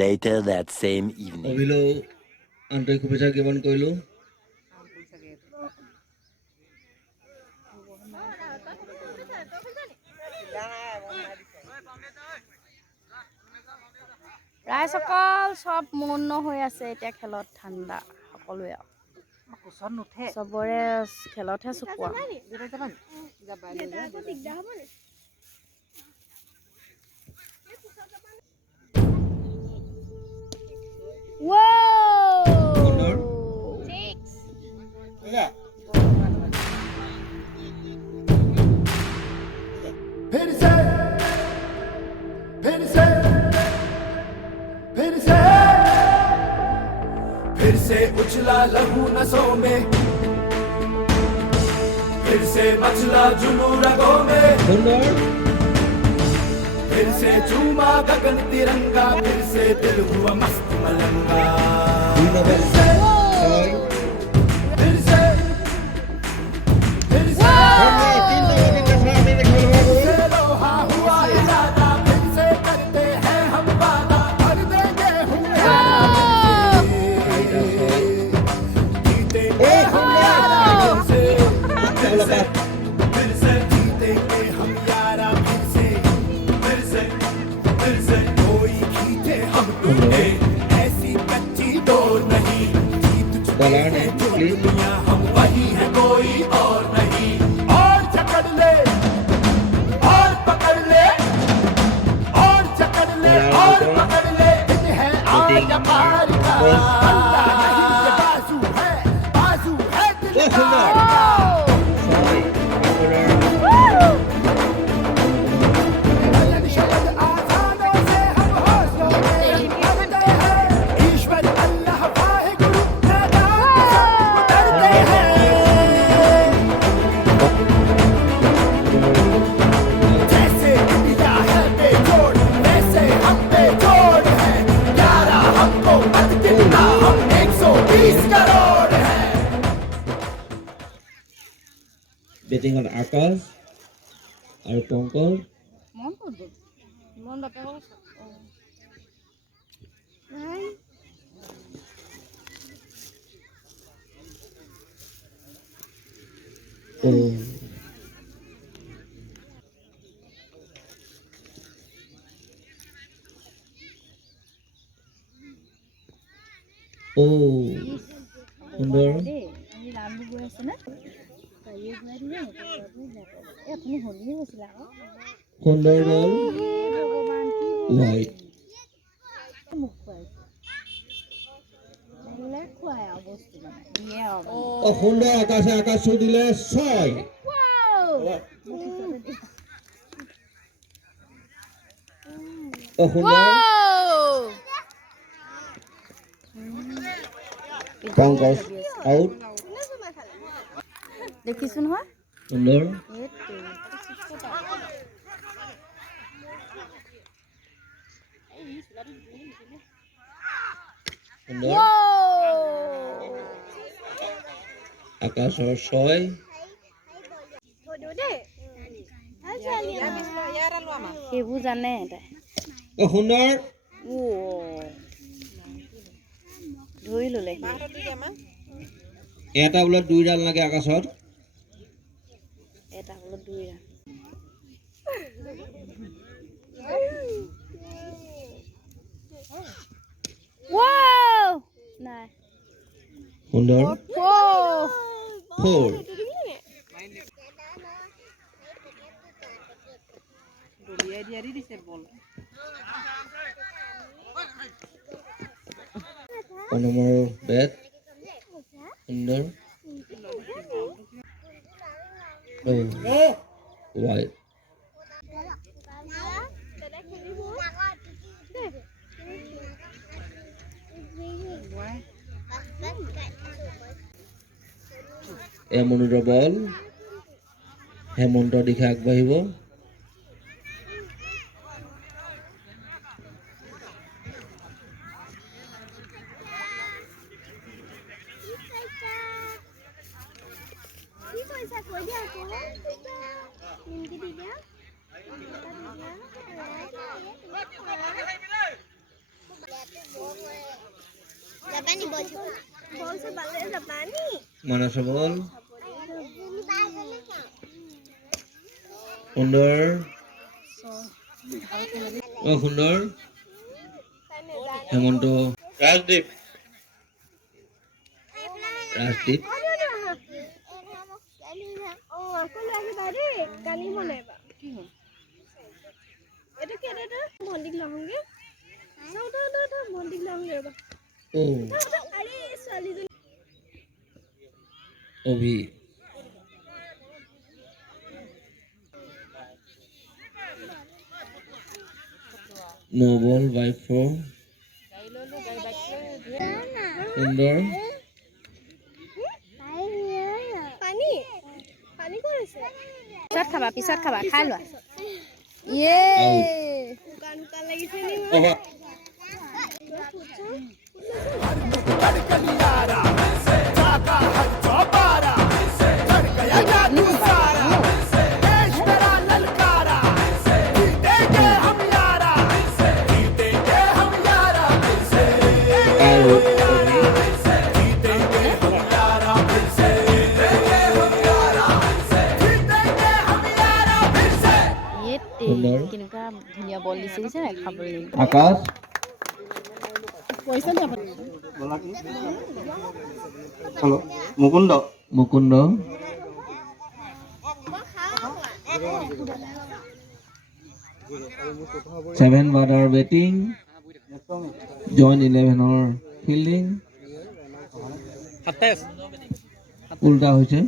Later that same evening. অভিলৈ আন্তৰিক শুভেচ্ছা জ্ঞাপন কৰিলোঁ। ৰাইজসকল চব মৌন হৈ আছে এতিয়া খেলত ঠাণ্ডা সকলোৱে চবৰে খেলতহে চকোৱা फिर से उछला लहू नसों में, फिर से मचला जुनू रगों में, फिर से चूमा गगन तिरंगा, फिर से दिल हुआ मस्त मलंगा। फिर से लोहा हुआ इरादा, फिर से करते हैं हम वादा, भर देंगे हुए फिर से जीतेंगे हम यारा, फिर से कोई खींचे हम टूटे, ऐसी कच्ची डोर नहीं, जीत चुके हैं जो दुनिया, हम वही है कोई और नहीं। और जकड़ ले और पकड़ ले, और जकड़ ले और पकड़ ले, दिन है आज पार का, अल्लाह नहीं ये बाजू है दिल का। বেটিঙত আকাশ আৰু পংকজ সুন্দৰ সুন্দৰ বল ৱাইড সুন্দৰ আকাশ চুই দিলে 6 সুন্দৰ পংকজ আউট দেখিছো নহয় সুন্দৰ সুন্দৰ আকাশৰ 6 সেইবোৰ জানে তাই সুন্দৰ ধৰি ললে এটা বলত 2 ৰান লাগে আকাশত এটা বলত 2 ৰান ওয়াও নাই সুন্দৰ 4 দিয়াৰি দিছে বল নম্বৰ বেট সুন্দৰ ৱাইড এমনুৰ বল হেমন্তৰ দিশে আগবাঢ়িব Manasa ball. সুন্দৰ সুন্দৰ হেমন্ত ৰাজদীপ অভি No ball by 4 সুন্দৰ পিছত খাবা খাই লোৱা কেনেকুৱা ধুনীয়া বল দিছে খাবলৈ আকাশ Mukunda 7 batter batting join 11 fielding উল্টা হৈছে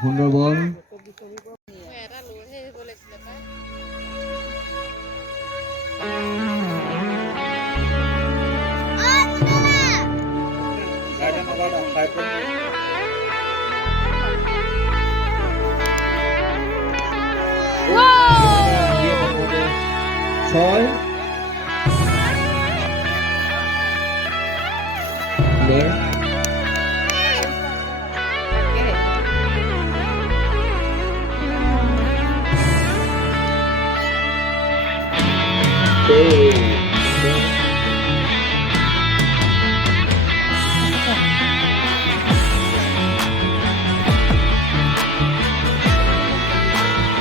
সুন্দৰ বল ছয়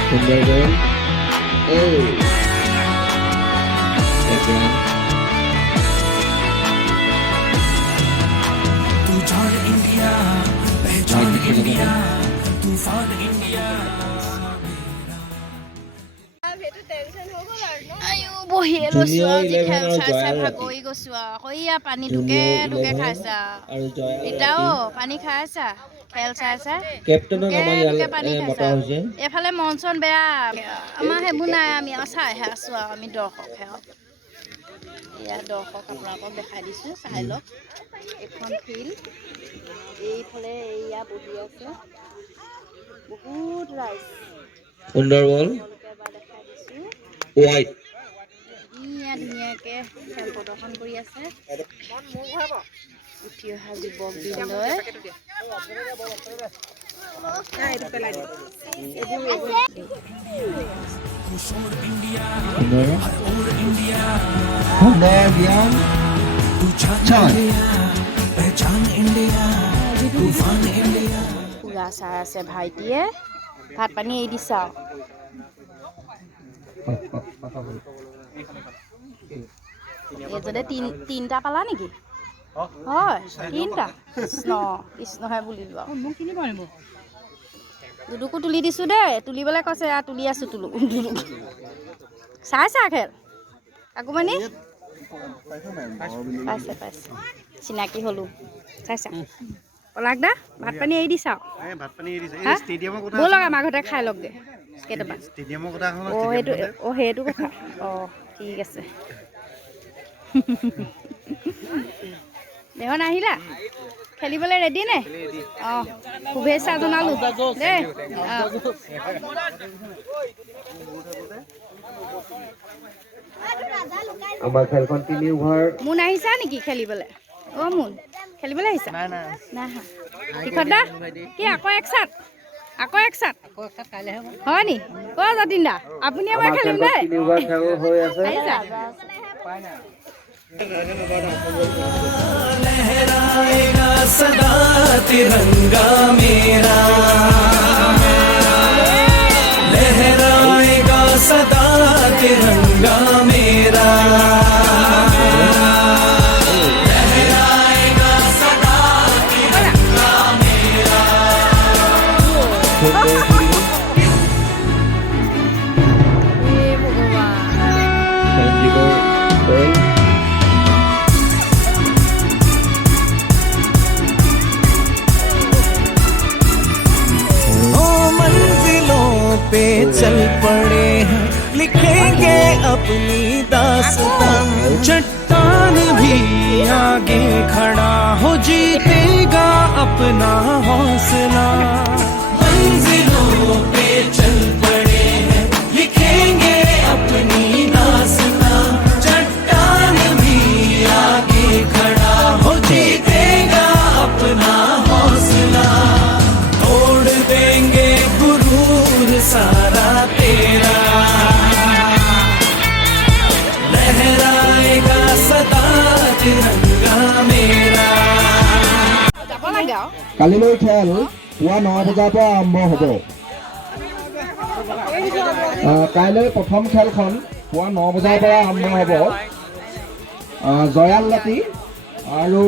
সুন্দৰ বল तू जान इंडिया पहचान इंडिया तूफान इंडिया বহিয়ে লৈছো আজি খেল চাই চাই ভাগৰি গৈছো আকৌ ইয়া পানী ঢুকে ঢুকে খাইছা এতিয়াও পানী খাইছা খেল চাই চাই কেপ্টেইনক আমাৰ ইয়ালে মতা হৈছে এফালে মনচন বেয়া আমাৰ সেইবোৰ নাই আমি চাইহে আছো আমি দৰ্শকহে এয়া দৰ্শক আপোনালোকক দেখাই দিছোঁ চাই লওক এখন ফিল্ড এইফালে এয়া বহি আছে বহুত ৰাইজ সুন্দৰ বল দেখাই দিছোঁ ৱাইড ধুনীয়াকৈ খেল প্ৰদৰ্শন কৰি আছে উঠি অহা যুৱক বিন্দুৱে পুৰা চাই আছে ভাইটিয়ে ভাত পানী এৰি দিছে আৰু তিনিটা পালা নেকি হয় তিনিটা কৃষ্ণহে বুলিলো আৰু দুডুকো তুলি দিছোঁ দেই তুলিবলৈ কৈছে তুলি আছোঁ চাইছা খেল কাকুমানি পাইছে চিনাকি হ'লো চাইছা পলাক দা ভাত পানী এৰি দিছা ব'লক আমাৰ ঘৰতে খাই লওক দে কেইটামান সেইটো কথা ঠিক আছে দেহন আহিলা খেলিবলৈ ৰেডি নে শুভেচ্ছা জনালোঁ দেই আমাৰ খেলখন 3 অভাৰ মুন আহিছা নেকি খেলিবলৈ মুন খেলিবলৈ আহিছা নাই শিখৰ দা কি আকৌ এক চাট আকৌ একচাত হয় নি ক' যতীন দা আপুনি এবাৰ খেলিম দেই তিনিওবাৰ খেল হৈ আছে আহিছা लहराएगा सदा तिरंगा मेरा लहराएगा सदा तिरंगा मेरा लहराएगा सदा तिरंगा मेरा এই ভগৱান मंजिलों पे चल पड़े हैं लिखेंगे अपनी दास्तां चट्टान भी आगे खड़ा हो जीतेगा अपना हौसला मंजिलों पे चल पड़े हैं लिखेंगे अपनी दास्तां चट्टान भी आगे खड़ा हो जीतेगा अपना हौसला तोड़ देंगे गुरूर सारा तेरा लहराएगा सदा तिरंगा मेरा যাব লাগে আৰু কালিলৈ খেল পুৱা 9 বজাৰ পৰা আৰম্ভ হ'ব কাইলৈ প্ৰথম খেলখন পুৱা 9 বজাৰ পৰা আৰম্ভ হ'ব জয়াল ৰাতি আৰু